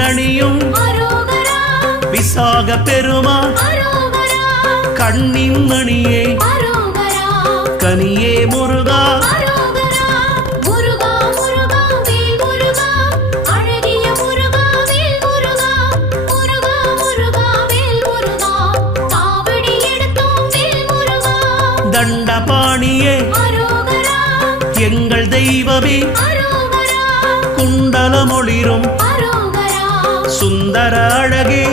தேரணியும் விசாக பெருமான் கண்ணின் மணியே கனியே முருகா தண்டபாணியே எங்கள் தெய்வமே குண்டலமொளிரும் சுந்தர அழகே